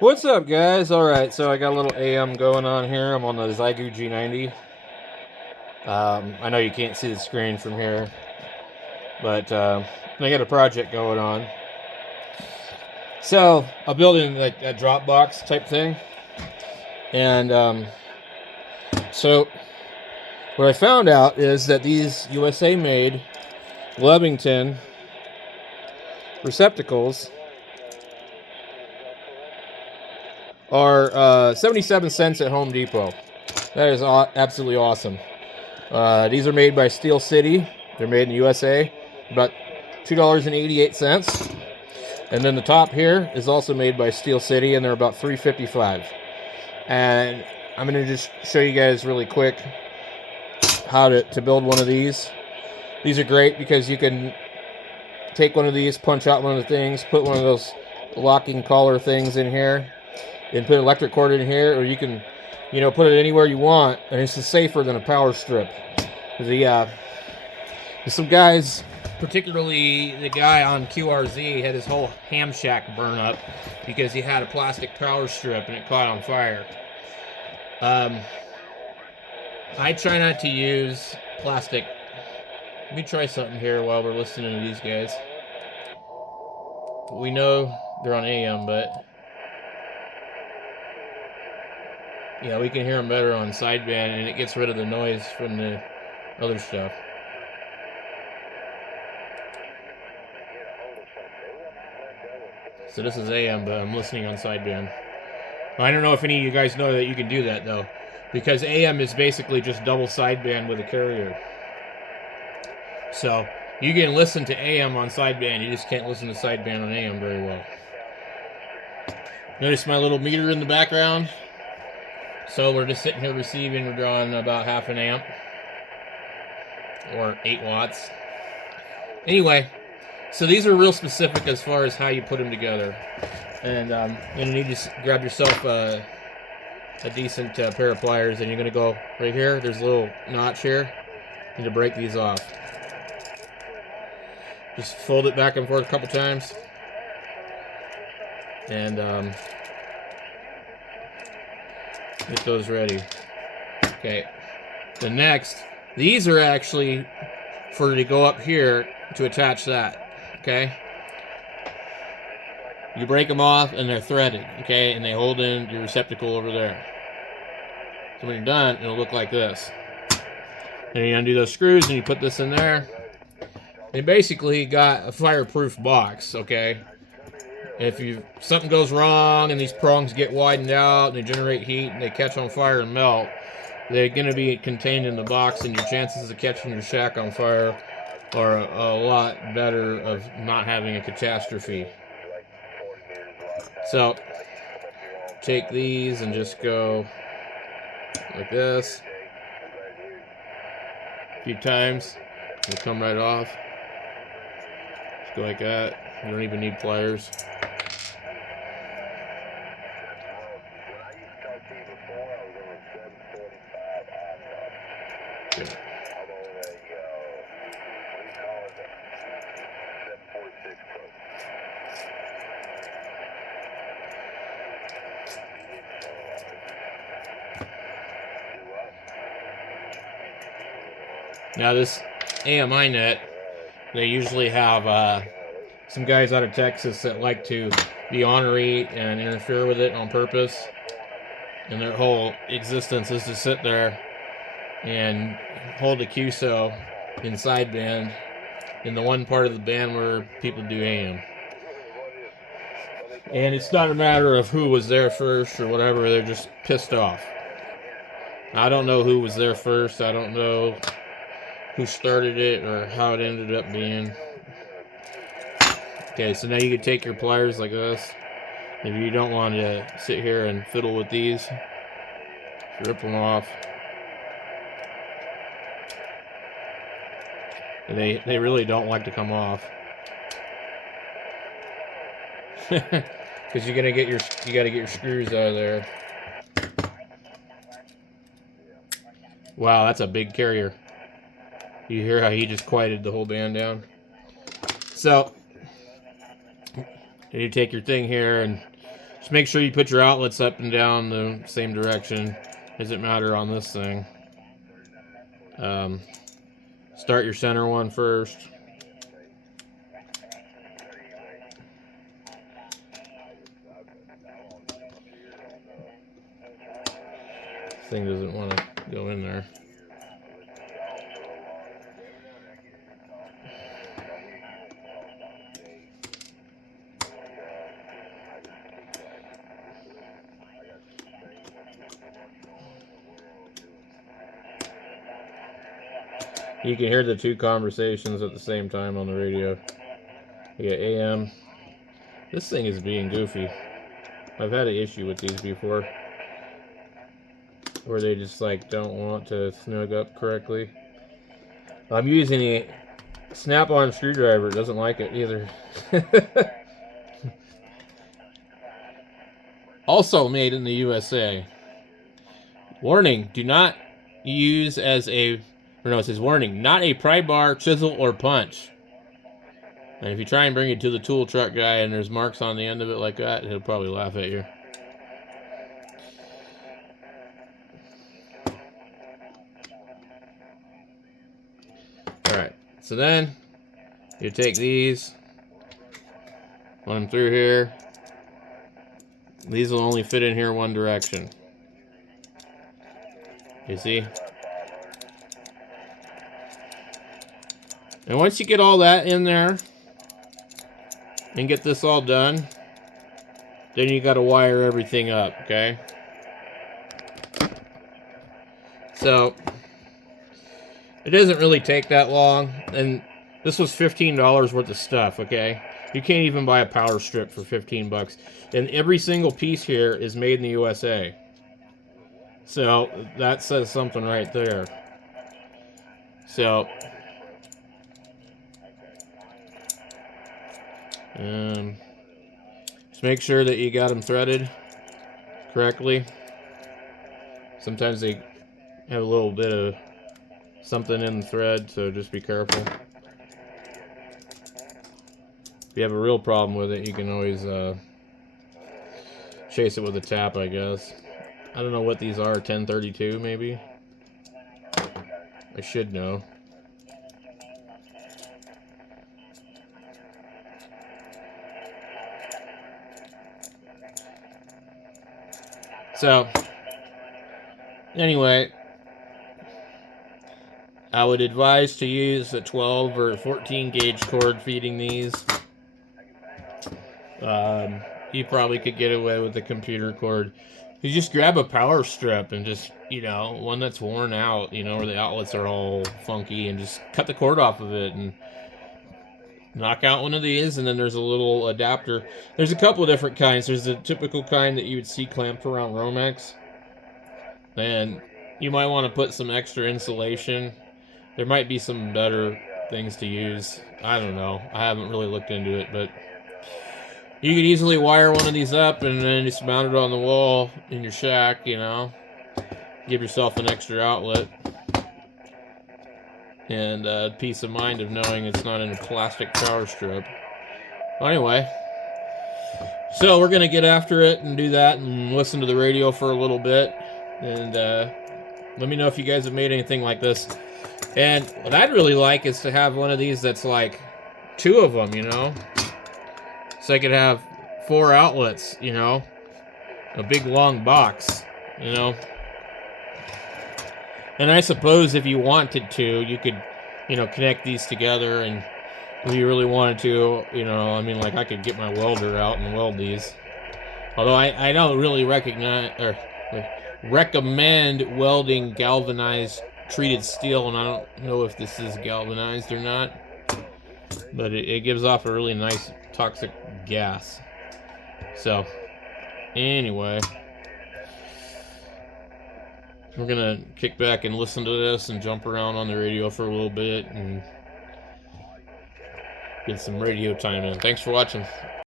What's up, guys? Alright, so I got a little AM going on here. I'm on the xiegu g90. I know you can't see the screen from here, but I got a project going on. So, I'm building like a Dropbox type thing. And so, what I found out is that these USA made Levington receptacles are 77 cents at Home Depot. That is absolutely awesome. These are made by Steel City. They're made in the USA. About $2.88. And then the top here is also made by Steel City, and they're about $3.55. And I'm going to just show you guys really quick how to build one of these. These are great because you can take one of these, punch out one of the things, put one of those locking collar things in here, and put an electric cord in here, or you can, put it anywhere you want, and it's just safer than a power strip. Some guys, particularly the guy on QRZ, had his whole ham shack burn up because he had a plastic power strip and it caught on fire. I try not to use plastic. Let me try something here while we're listening to these guys. We know they're on AM, but yeah, we can hear them better on sideband, and it gets rid of the noise from the other stuff. So this is AM, but I'm listening on sideband. I don't know if any of you guys know that you can do that, though, because AM is basically just double sideband with a carrier. So you can listen to AM on sideband, you just can't listen to sideband on AM very well. Notice my little meter in the background? So we're just sitting here receiving, we're drawing about half an amp, or 8 watts. Anyway, so these are real specific as far as how you put them together. And you need to grab yourself a decent pair of pliers, and you're going to go right here. There's a little notch here. You need to break these off. Just fold it back and forth a couple times. And get those ready. Okay. The next, these are actually for to go up here to attach that. Okay. You break them off and they're threaded, okay, and they hold in your receptacle over there. So when you're done, it'll look like this. And you undo those screws and you put this in there. And basically got a fireproof box, okay? If something goes wrong and these prongs get widened out and they generate heat and they catch on fire and melt, they're going to be contained in the box, and your chances of catching your shack on fire are a lot better of not having a catastrophe. So, take these and just go like this a few times. It'll come right off. Just go like that. You don't even need pliers. Good. Now this AMI net, they usually have some guys out of Texas that like to be ornery and interfere with it on purpose. And their whole existence is to sit there and hold a QSO in sideband in the one part of the band where people do AM. And it's not a matter of who was there first or whatever, they're just pissed off. I don't know who was there first, I don't know who started it or how it ended up being. Okay, so now you can take your pliers like this. If you don't want to sit here and fiddle with these, rip them off. They really don't like to come off. Because you gotta get your screws out of there. Wow, that's a big carrier. You hear how he just quieted the whole band down? So you take your thing here and Just make sure you put your outlets up and down the same direction. Doesn't matter on this thing. Start your center one first. This thing doesn't want to go in there. You can hear the two conversations at the same time on the radio. You got AM. This thing is being goofy. I've had an issue with these before, where they just like don't want to snug up correctly. I'm using a snap-on screwdriver. It doesn't like it either. Also made in the USA. Warning, do not use as a... Or no, it says warning, not a pry bar, chisel, or punch. And if you try and bring it to the tool truck guy and there's marks on the end of it like that, he'll probably laugh at you. Alright, so then you take these, run them through here. These will only fit in here one direction. You see? And once you get all that in there and get this all done, then you got to wire everything up, okay? So it doesn't really take that long, and this was $15 worth of stuff, okay? You can't even buy a power strip for 15 bucks. And every single piece here is made in the USA. So that says something right there. So just make sure that you got them threaded correctly. Sometimes they have a little bit of something in the thread, so just be careful. If you have a real problem with it, you can always chase it with a tap, I guess. I don't know what these are, 1032 maybe? I should know. So, anyway, I would advise to use a 12 or 14 gauge cord feeding these. You probably could get away with the computer cord. You just grab a power strip and just, you know, one that's worn out, you know, where the outlets are all funky, and just cut the cord off of it and knock out one of these. And then there's a little adapter. There's a couple of different kinds. There's the typical kind that you would see clamped around Romex, and you might want to put some extra insulation. There might be some better things to use. I don't know. I haven't really looked into it, but you could easily wire one of these up and then just mount it on the wall in your shack, you know. Give yourself an extra outlet. And peace of mind of knowing it's not in a plastic power strip. Well, anyway, so we're going to get after it and do that and listen to the radio for a little bit. And let me know if you guys have made anything like this. And what I'd really like is to have one of these that's like 2 of them, you know. So I could have 4 outlets, you know. A big long box, you know. And I suppose if you wanted to, you could, you know, connect these together, and if you really wanted to, you know, I mean, like I could get my welder out and weld these. Although I don't really recommend welding galvanized treated steel, and I don't know if this is galvanized or not. But it gives off a really nice toxic gas. So, anyway, we're gonna kick back and listen to this and jump around on the radio for a little bit and get some radio time in. Thanks for watching.